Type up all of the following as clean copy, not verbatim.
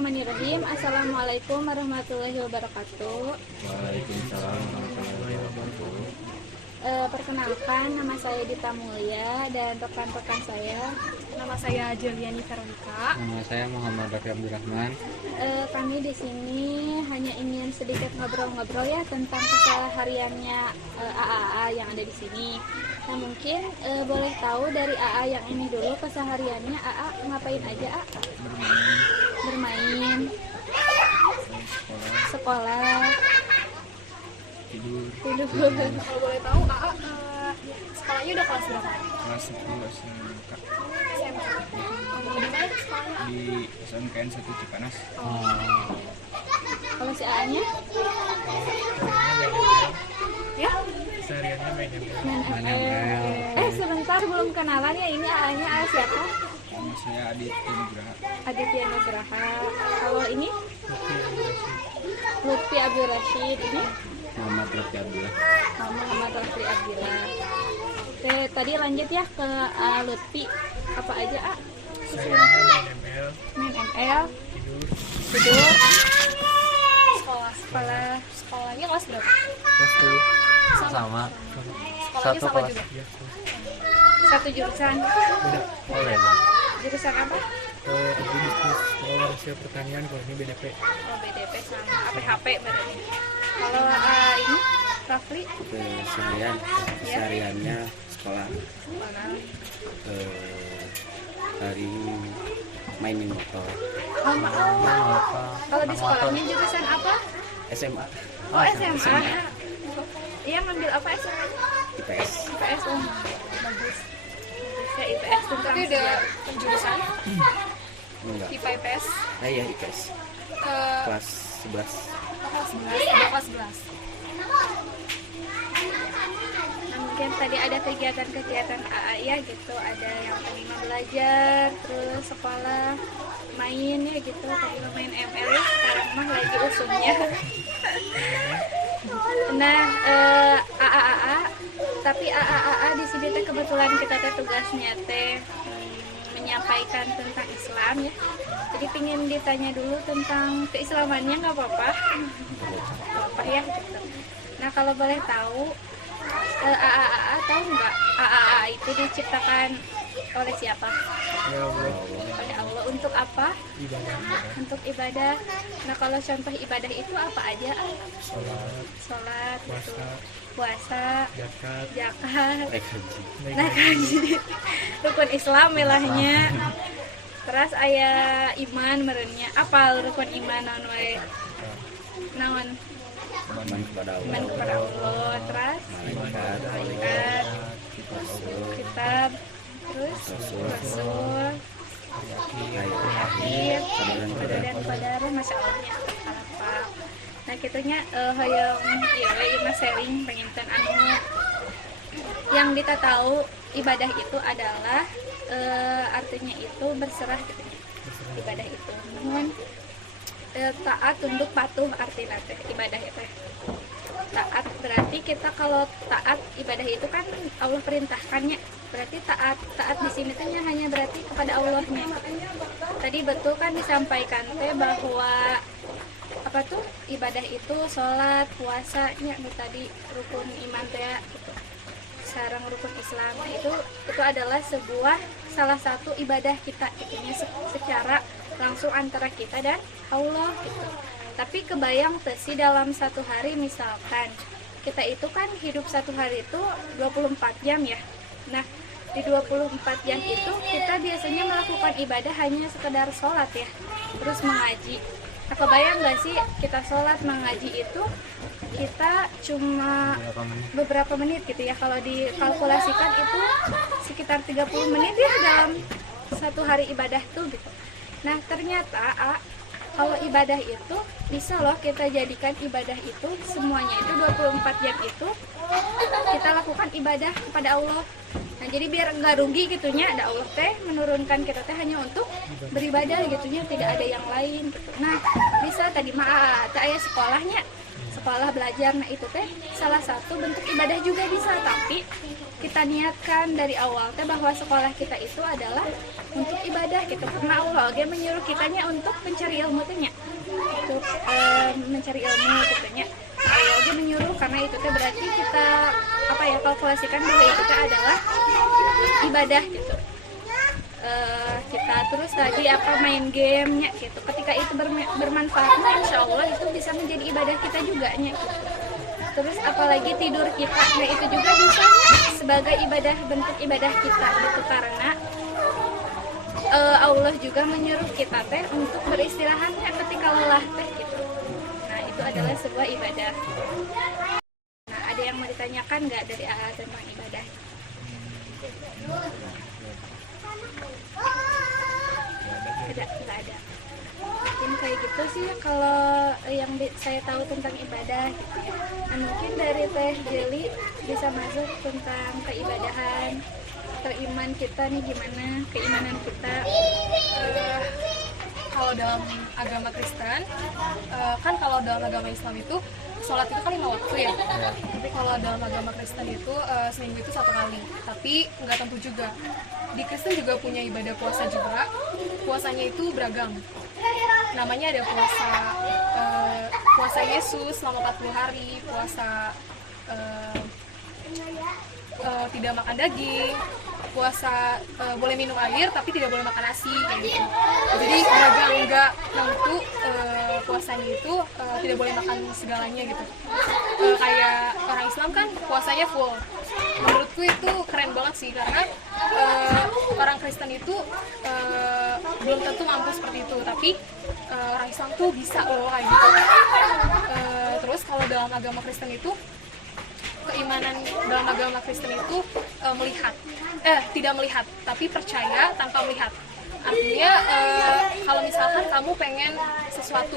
Bismillahirrahmanirrahim. Assalamualaikum warahmatullahi wabarakatuh. Waalaikumsalam warahmatullahi wabarakatuh. Perkenalkan, nama saya Dita Mulia dan rekan-rekan saya. Nama saya Juliani Veronica. Nama saya Muhammad Rafi Abdurrahman. Kami di sini hanya ingin sedikit ngobrol-ngobrol ya tentang kesehariannya AA yang ada di sini. Nah, mungkin boleh tahu dari AA yang ini dulu kesehariannya AA ngapain aja A? Bermain, sekolah, Tidur. Kalau boleh tahu, AA sekolahnya udah kelas berapa? Kelas 10 SMK SMA. Di mana sekolahnya? di SMKN 1 Cipanas. Kalau si AA-nya Ya? Sehariannya main main ML. Sebentar, belum kenalan ya, ini AA-nya A siapa? Nama saya Aditya Nugraha. Aditya Nugraha. Kalau ini Lutfi Abdul Rashid. Ini Muhammad Rafi Abdullah. Muhammad Rafi Abdillah. Tadi lanjut ya ke Lutfi. Apa aja A? Sehariannya main ML, Main ML, tidur. tidur, Sekolah. Sekolahnya kelas berapa? Kelas 10. Sama. Sekolahnya sama juga. satu jurusan. Boleh. Jurusan apa? Bisnis Hasil Pertanian kalau ini BDP. Oh, BDP sama APHP berarti. Kalau ini Rafli Sehariannya sekolah, mana? hari mainin motor, Kalau di sekolahnya jurusan apa? SMA, Oh, SMA. Iya, ngambil apa SMA? IPS. IPS. Oh, bagus. Ya, IPS tentang Tapi udah penjurusan Enggak, IPA IPS iya IPS, ke kelas 11. kelas 11. Udah kelas 11. Nah, mungkin tadi ada kegiatan-kegiatan AA ya gitu, ada yang tadi mau belajar, terus sekolah, main ya gitu, tadi main ML ya, sekarang mah lagi usumnya. Nah, AA, tapi AA di sini teh kebetulan kita teh tugasnya teh menyampaikan tentang Islam ya. Jadi pingin ditanya dulu tentang keislamannya, nggak apa-apa? Nggak apa ya gitu. Nah, kalau boleh tahu, AA tahu nggak AA itu diciptakan oleh siapa? Ya Allah. Oleh Allah. Untuk apa? Ibadah. Untuk ibadah. Nah, kalau contoh ibadah itu apa aja? Salat, Sholat, gitu. puasa, Puasa, zakat, zakat, Naik haji. naik haji, rukun Islam milahnya. Terus aya iman merenya. Apal rukun iman naon wae? Naon? Iman kepada Allah, Iman kepada Allah. Terus malaikat, malaikat, kitab, terus rasul, hari akhir, akhir, dan qadar, masya Allahnya apa. Nah, kitanya hoyong ieu we sharing penginten anu yang kita tahu ibadah itu adalah artinya itu berserah gitu ya. Ibadah itu namun taat, tunduk, patuh artinya teh ibadah itu. Taat berarti kita kalau taat ibadah itu kan Allah perintahkannya, berarti taat di sini tuh hanya berarti kepada Allahnya. Tadi betul kan disampaikan teh bahwa apa tuh ibadah itu sholat, puasanya tadi rukun iman teh gitu. Sarang rukun Islam. Nah, itu adalah sebuah salah satu ibadah kita itunya secara langsung antara kita dan Allah gitu. Tapi kebayang tuh sih dalam satu hari misalkan kita itu kan hidup satu hari itu 24 jam ya. Nah, di 24 jam itu kita biasanya melakukan ibadah hanya sekedar sholat ya, terus mengaji. Nah, kebayang nggak sih kita sholat mengaji itu kita cuma beberapa menit gitu ya, kalau dikalkulasikan itu sekitar 30 menit ya dalam satu hari ibadah tuh gitu. Nah, ternyata kalau ibadah itu bisa loh kita jadikan ibadah itu semuanya itu 24 jam itu kita lakukan ibadah kepada Allah. Nah, jadi biar nggak rugi gitunya, ada Allah teh menurunkan kita teh hanya untuk beribadah gitunya, tidak ada yang lain gitu. Nah, bisa tadi mah teh aya sekolahnya sekolah belajar. Nah itu teh salah satu bentuk ibadah juga bisa, tapi kita niatkan dari awal teh bahwa sekolah kita itu adalah untuk ibadah gitu, karena Allah dia menyuruh kitanya untuk mencari ilmu tehnya, untuk mencari ilmu gitunya. Allah dia menyuruh, karena itu teh berarti kita kalkulasikan bahwa itu teh adalah ibadah gitu. Kita terus tadi main gamenya gitu, ketika itu bermanfaat, nah insya Allah itu bisa menjadi ibadah kita juga nya gitu. Terus apalagi tidur kita, nah itu juga bisa sebagai ibadah, bentuk ibadah kita gitu, karena Allah juga menyuruh kita teh untuk beristirahatnya ketika lelah teh gitu. Nah itu adalah sebuah ibadah. Nah ada yang mau ditanyakan nggak dari AA tentang ibadah? Nggak ada. Mungkin kayak gitu sih kalau yang saya tahu tentang ibadah gitu ya. Nah, mungkin dari Teh Jeli bisa masuk tentang keibadahan atau iman kita nih, gimana keimanan kita. Kalau dalam agama Kristen, kan kalau dalam agama Islam itu sholat itu kan 5 waktu ya. Tapi kalau dalam agama Kristen itu seminggu itu 1 kali. Tapi nggak tentu juga. Di Kristen juga punya ibadah puasa juga. Puasanya itu beragam. Namanya ada puasa Yesus selama 40 hari, puasa tidak makan daging, puasa boleh minum air tapi tidak boleh makan nasi kayak gitu. Jadi beragam, nggak tentu puasanya itu tidak boleh makan segalanya gitu. Kayak orang Islam kan puasanya full. Menurutku itu keren banget sih, karena orang Kristen itu belum tentu mampu seperti itu, tapi orang Islam tuh bisa loh kayak gitu. Terus kalau dalam agama Kristen itu, keimanan dalam agama Kristen itu tidak melihat, tapi percaya tanpa melihat. Artinya kalau misalkan kamu pengen sesuatu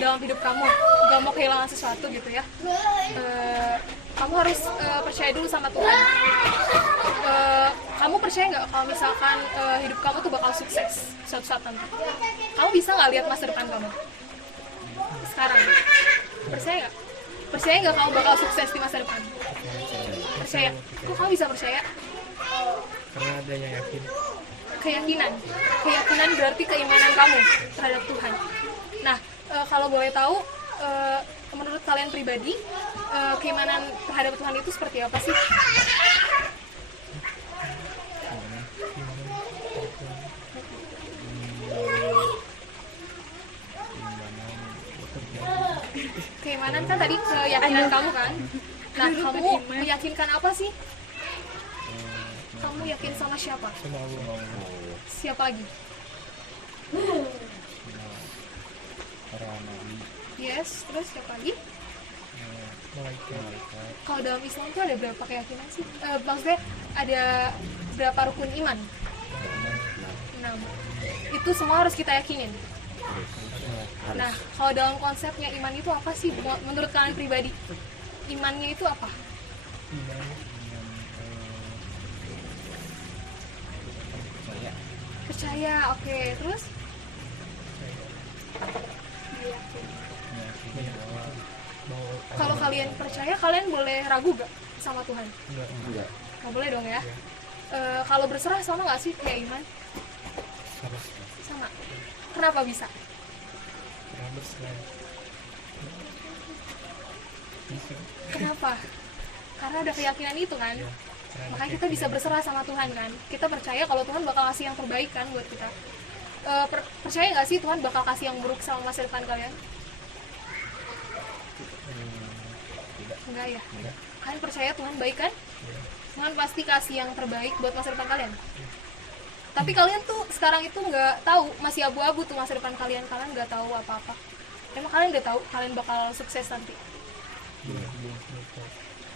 dalam hidup kamu, gak mau kehilangan sesuatu gitu ya, kamu harus percaya dulu sama Tuhan. Kamu percaya nggak kalau misalkan hidup kamu tuh bakal sukses suatu saat nanti? Kamu bisa nggak lihat masa depan kamu sekarang? Percaya nggak? Percaya nggak kamu bakal sukses di masa depan? Percaya. Kok kamu bisa percaya? Karena ada yang yakin. Keyakinan berarti keimanan kamu terhadap Tuhan. Nah, kalau boleh tahu, menurut kalian pribadi, keimanan terhadap Tuhan itu seperti apa sih? Keimanan kan tadi keyakinan kamu kan? Nah, kamu meyakinkan apa sih? Kamu yakin sama siapa? Sama Allah. Siapa lagi? Para nabi, Yes, terus siapa lagi? Malaikat. Kalau dalam Islam tuh ada berapa keyakinan sih? Maksudnya ada berapa rukun iman? 6. Itu semua harus kita yakinin. Nah, kalau dalam konsepnya iman itu apa sih menurut kalian pribadi? Imannya itu apa? Iman. Percaya, oke. Terus? Kalau kalian percaya, kalian boleh ragu gak sama Tuhan? Enggak. Nggak boleh dong ya? Kalau berserah sama gak sih kayak iman? Sama. Kenapa bisa? Karena berserah. Kenapa? Karena ada keyakinan itu kan? Makanya kita bisa berserah sama Tuhan kan? Kita percaya kalau Tuhan bakal kasih yang terbaik kan buat kita. Percaya gak sih Tuhan bakal kasih yang buruk sama masa depan kalian? Enggak ya? Kalian percaya Tuhan baik kan? Tuhan pasti kasih yang terbaik buat masa depan kalian. Tapi kalian tuh sekarang itu nggak tahu, masih abu-abu tuh masa depan kalian nggak tahu apa-apa. Emang kalian udah tahu kalian bakal sukses nanti?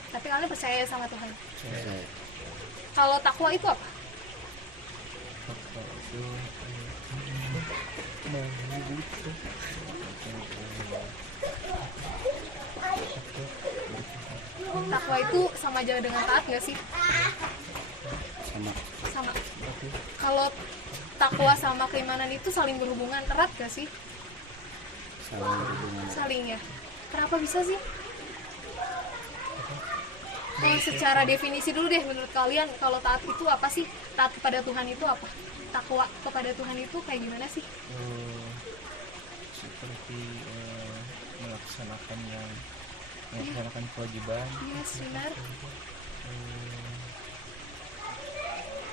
Tapi kalian percaya sama Tuhan. Kalau takwa itu apa? Takwa itu sama aja dengan taat nggak sih? Sama. Kalau takwa sama keimanan itu saling berhubungan erat nggak sih? Saling ya. Kenapa bisa sih? Kalau secara definisi dulu deh, menurut kalian kalau taat itu apa sih? Taat kepada Tuhan itu apa? Takwa kepada Tuhan itu kayak gimana sih? Seperti melaksanakan kewajiban, Yes, benar.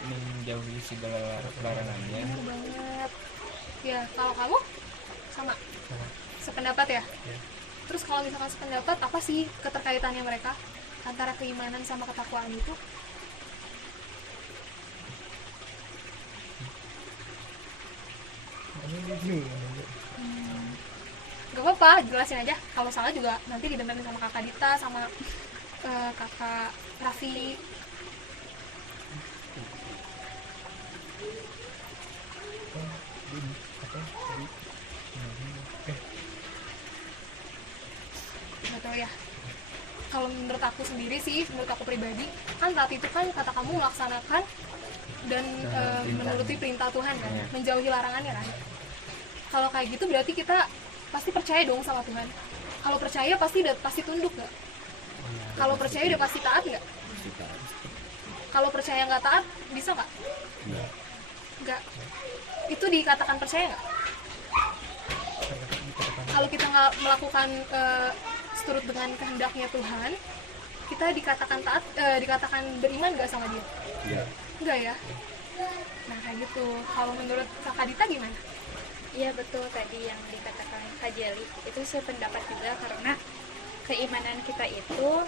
menjauhi segala larangannya. Benar banget. Ya, kalau kamu sama sependapat ya? Terus kalau misalkan sependapat, apa sih keterkaitannya mereka antara keimanan sama ketakwaan itu? Gak apa-apa, jelasin aja. Kalau salah juga nanti dibenerin sama kakak Dita, sama kakak Raffi. Gak tau ya. Kalau menurut aku sendiri sih, menurut aku pribadi, kan taat itu kan kata kamu melaksanakan dan menuruti perintah Tuhan kan, menjauhi larangannya kan. Kalau kayak gitu berarti kita pasti percaya dong sama Tuhan. Kalau percaya pasti tunduk nggak? Kalau percaya udah pasti taat nggak? Kalau percaya nggak taat bisa nggak? Nggak. Itu dikatakan percaya nggak? Kalau kita nggak melakukan seturut dengan kehendaknya Tuhan, kita dikatakan taat, dikatakan beriman nggak sama Dia? Nggak ya. Nah kayak gitu. Kalau menurut Kakak Dita gimana? Iya betul, tadi yang dikatakan Kak Jeli itu sependapat juga, karena keimanan kita itu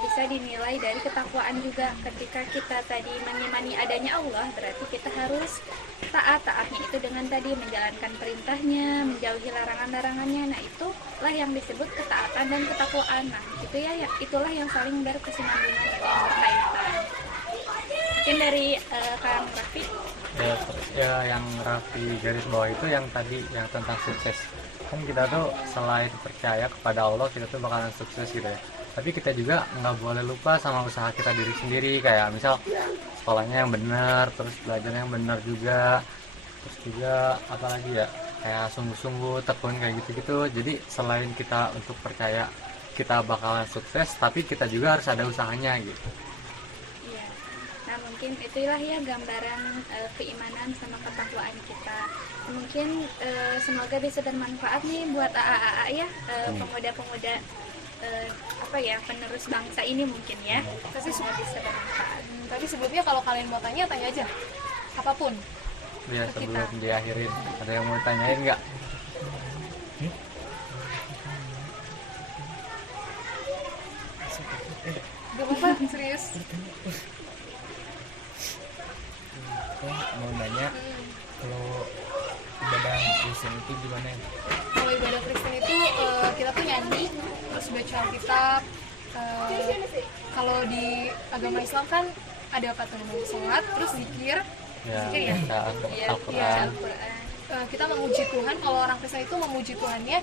bisa dinilai dari ketakwaan juga. Ketika kita tadi mengimani adanya Allah, berarti kita harus taatnya itu dengan tadi menjalankan perintahnya, menjauhi larangan-larangannya. Nah itulah yang disebut ketaatan dan ketakwaan. Nah itu ya, itulah yang saling berkesinambungan dan berkaitan. Mungkin dari Kang Raffi. Ya, yang Raffi garis bawah itu yang tadi yang tentang sukses. Kan kita tuh selain percaya kepada Allah, kita tuh bakalan sukses gitu ya. Tapi kita juga nggak boleh lupa sama usaha kita diri sendiri, kayak misal sekolahnya yang benar, terus belajar yang benar juga, terus juga apalagi ya, kayak sungguh-sungguh tekun kayak gitu-gitu. Jadi selain kita untuk percaya kita bakalan sukses, tapi kita juga harus ada usahanya gitu. Nah mungkin itulah ya gambaran keimanan sama ketakwaan kita. Mungkin semoga bisa bermanfaat nih buat AA ya, pemuda-pemuda penerus bangsa ini mungkin ya. Tapi Semoga bisa bermanfaat. Tapi sebelumnya kalau kalian mau tanya aja, apapun. Ya Ke sebelum kita. diakhirin, ada yang mau tanyain nggak? Gak apa-apa, serius. Mau nanya, kalau ibadah Kristen itu gimana ya? Kalau ibadah Kristen itu kita tuh nyanyi, terus baca Alkitab. Kalau di agama Islam kan ada apa tuh, sholat, terus zikir. Zikir ya? Baca Iya, Al-Quran. Al-Quran. Kita memuji Tuhan. Kalau orang Kristen itu memuji Tuhannya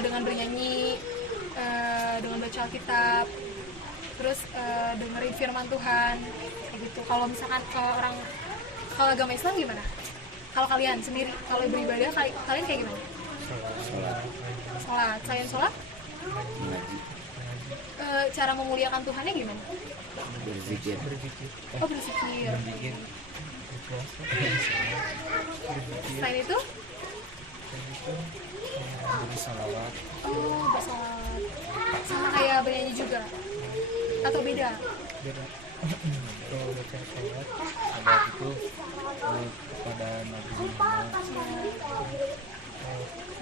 dengan bernyanyi, dengan baca Alkitab, terus dengerin firman Tuhan kayak gitu. Kalau misalkan kalau agama Islam gimana? Kalau kalian sendiri, kalau beribadah kalian kayak gimana? Sholat. Selain sholat, cara memuliakan Tuhannya gimana? Berzikir. Oh, berzikir. Selain itu? Bersalawat. Oh, bersolat. Sama kayak bernyanyi juga? Atau beda? Kalau baca salawat, salawat itu kepada Nabi Muhammad.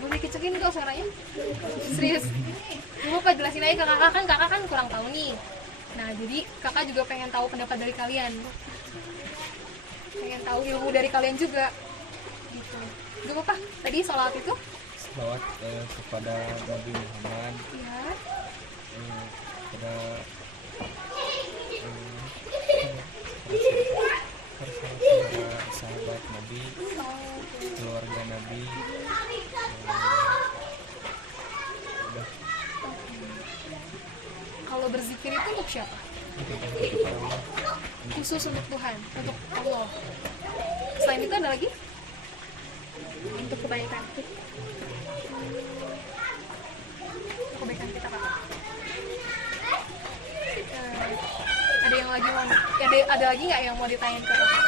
Boleh kecekin kok suaranya? Serius? Mau apa jelasin aja ke kakak kan kurang tahu nih. Nah jadi kakak juga pengen tahu pendapat dari kalian, pengen tahu ilmu dari kalian juga gitu. Gak apa-apa, tadi sholat itu? Salawat kepada Nabi Muhammad, Iya. kepada sahabat Nabi, Oh, keluarga Nabi. Udah. kalau berzikir itu untuk siapa? Khusus untuk Tuhan, untuk Allah. Selain itu ada lagi? Untuk kebaikan kita. untuk kebaikan kita Kak. Ada yang lagi mau ada lagi nggak yang mau ditanyain ke Kakak?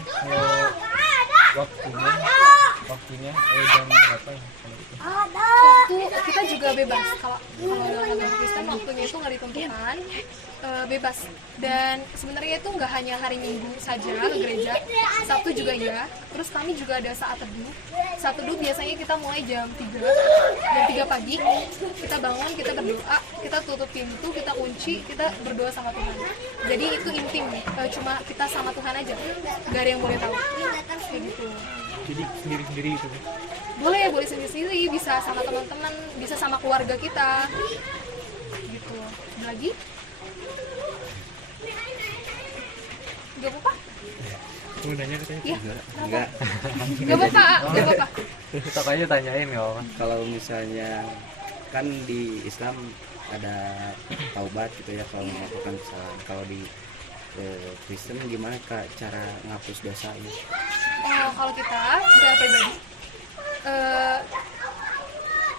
Kalau waktunya jam berapa ya? Waktu kita juga bebas kalau dalam agama Kristen waktunya itu nggak ditentukan, bebas. Dan sebenarnya itu nggak hanya hari Minggu saja ke gereja, Sabtu juga ya. Terus kami juga ada saat teduh. Saat teduh biasanya kita mulai jam 3 pagi. Kita bangun, kita berdoa, kita tutup pintu, kita kunci, kita berdoa sama Tuhan. Jadi itu intim, cuma kita sama Tuhan aja, nggak ada yang boleh tahu. Kayak gitu. Jadi sendiri-sendiri gitu. Boleh sendiri-sendiri, bisa sama teman-teman, bisa sama keluarga kita gitu. Ada lagi? Gak apa-apa? Mau nanya katanya? Iya. Enggak. Gak apa-apa, gak apa-apa. Tetap aja tanyain ya apa. Kalau misalnya kan di Islam ada taubat gitu ya kalau melakukan kesalahan. Kalau di Kristen gimana Kak cara ngapus dosanya? Kalau kita secara pribadi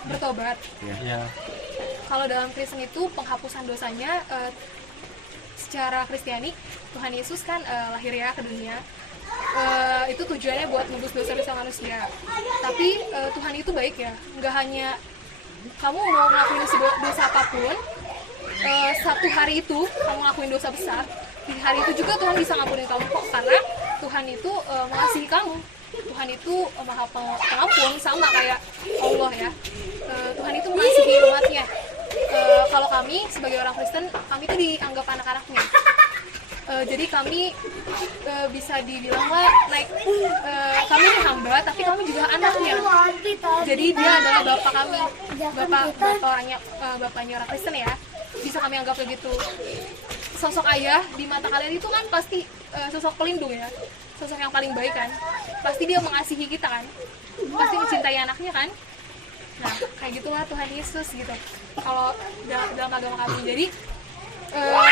bertobat. Ya. Iya. Kalau dalam Kristen itu penghapusan dosanya secara Kristiani, Tuhan Yesus kan lahir ya ke dunia. Itu tujuannya buat nebus dosa-dosa manusia. Tapi Tuhan itu baik ya, nggak hanya kamu mau ngelakuin dosa apapun, satu hari itu kamu ngelakuin dosa besar, di hari itu juga Tuhan bisa ngampunin kamu kok, karena Tuhan itu mengasihi kamu. Tuhan itu maha pengampun, sama kayak Allah ya. Tuhan itu mengasihi umatnya. Kalau kami sebagai orang Kristen, kami itu dianggap anak-anaknya. Jadi kami bisa dibilang lah kami ini hamba, tapi kami juga anaknya. Jadi dia adalah bapak kami, bapaknya orang Kristen ya. Bisa kami anggap begitu. Sosok ayah di mata kalian itu kan pasti sosok pelindung ya, sosok yang paling baik kan. Pasti dia mengasihi kita kan, pasti mencintai anaknya kan. Nah kayak gitulah Tuhan Yesus gitu. Kalau dalam agama kami, jadi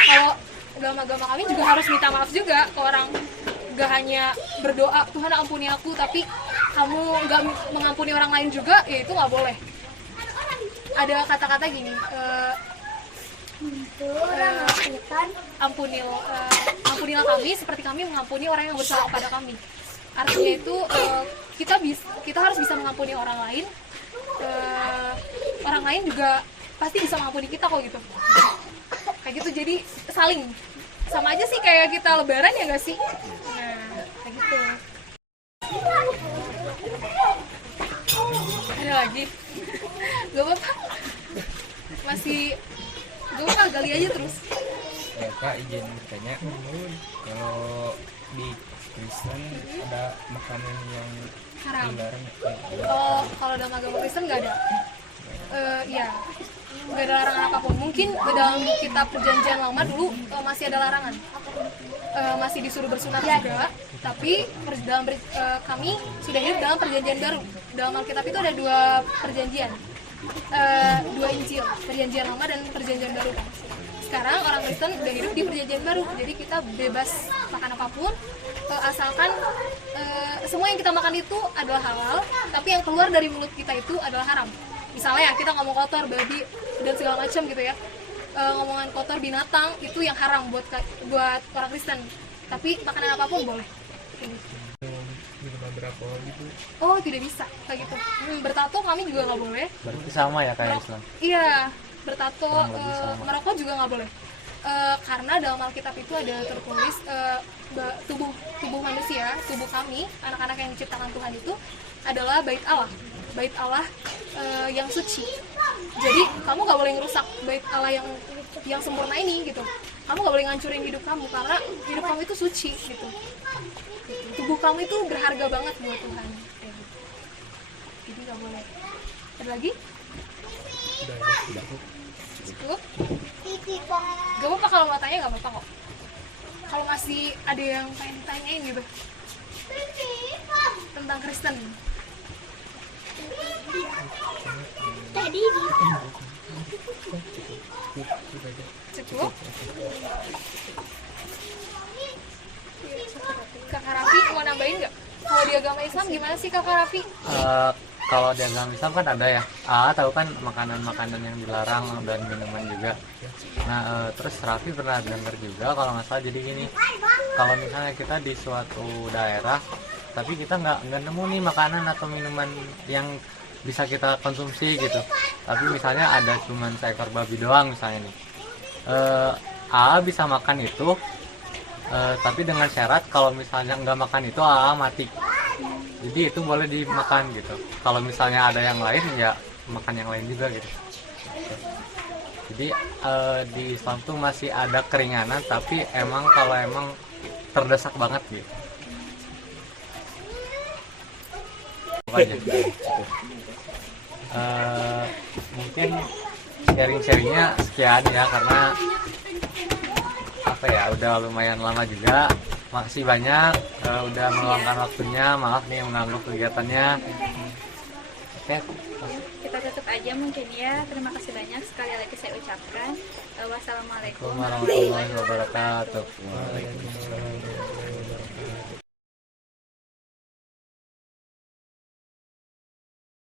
kalau dalam agama kami juga harus minta maaf juga ke orang. Gak hanya berdoa Tuhan ampuni aku, tapi kamu gak mengampuni orang lain juga, ya itu gak boleh. Ada kata-kata gini, ampunilah kami seperti kami mengampuni orang yang bersalah kepada kami. Artinya itu kita harus bisa mengampuni orang lain. Orang lain juga pasti bisa mengampuni kita kok gitu. Kayak gitu, jadi saling. Sama aja sih kayak kita lebaran ya gak sih? Nah, kayak gitu. Ada lagi? Gak apa-apa. Masih gak apa-apa, gali aja terus. Ya Kak, izin bertanya. Kalau di Kristen ada makanan yang Haram. dilarang? Kalau dalam agama Kristen nggak ada. Ya, nggak ada larangan apapun. Mungkin dalam kitab Perjanjian Lama dulu masih ada larangan. Masih disuruh bersunat juga. Tapi kami sudah hidup dalam Perjanjian Baru. Dalam Alkitab itu ada 2 perjanjian, 2 Injil, Perjanjian Lama dan Perjanjian Baru. Sekarang orang Kristen udah hidup di Perjanjian Baru, jadi kita bebas makan apapun, asalkan semua yang kita makan itu adalah halal, tapi yang keluar dari mulut kita itu adalah haram. Misalnya kita ngomong kotor, babi dan segala macam gitu ya, ngomongan kotor binatang itu yang haram buat orang Kristen. Tapi makanan apapun boleh. Minuman beralkohol gitu? Oh tidak bisa kayak gitu. Bertato kami juga nggak boleh. Berarti sama ya kayak Islam. Iya, bertato, Kurang lebih sama. merokok juga nggak boleh. Karena dalam Alkitab itu ada tertulis tubuh manusia, tubuh kami, anak-anak yang diciptakan Tuhan itu adalah bait Allah yang suci. Jadi kamu nggak boleh ngerusak bait Allah yang sempurna ini gitu. Kamu nggak boleh ngancurin hidup kamu, karena hidup kamu itu suci gitu. Tubuh kamu itu berharga banget buat Tuhan. Jadi nggak boleh. Ada lagi? Udah. Cukup? Gak apa-apa kalau mau tanya, gak apa-apa kok. Kalau masih ada yang pengen tanyain gitu tentang Kristen. Cukup? Kakak Raffi mau nambahin nggak? Kalau di agama Islam gimana sih Kakak Raffi? Kalau di agama Islam kan ada ya, tahu kan makanan-makanan yang dilarang dan minuman juga. Nah terus Raffi pernah dengar juga kalau nggak salah, jadi gini, kalau misalnya kita di suatu daerah tapi kita nggak nemu nih makanan atau minuman yang bisa kita konsumsi gitu, tapi misalnya ada cuman seekor babi doang misalnya nih, bisa makan itu, tapi dengan syarat kalau misalnya nggak makan itu mati. Jadi itu boleh dimakan gitu. Kalau misalnya ada yang lain ya makan yang lain juga gitu. Jadi di Islam tuh masih ada keringanan, tapi emang kalau emang terdesak banget gitu. Aja. Mungkin sharing-sharingnya sekian ya, karena apa ya, udah lumayan lama juga. Makasih banyak udah meluangkan waktunya. Maaf nih mengganggu kegiatannya. Oke, Kita tutup aja mungkin ya. Terima kasih banyak sekali lagi saya ucapkan. Wassalamualaikum warahmatullahi wabarakatuh.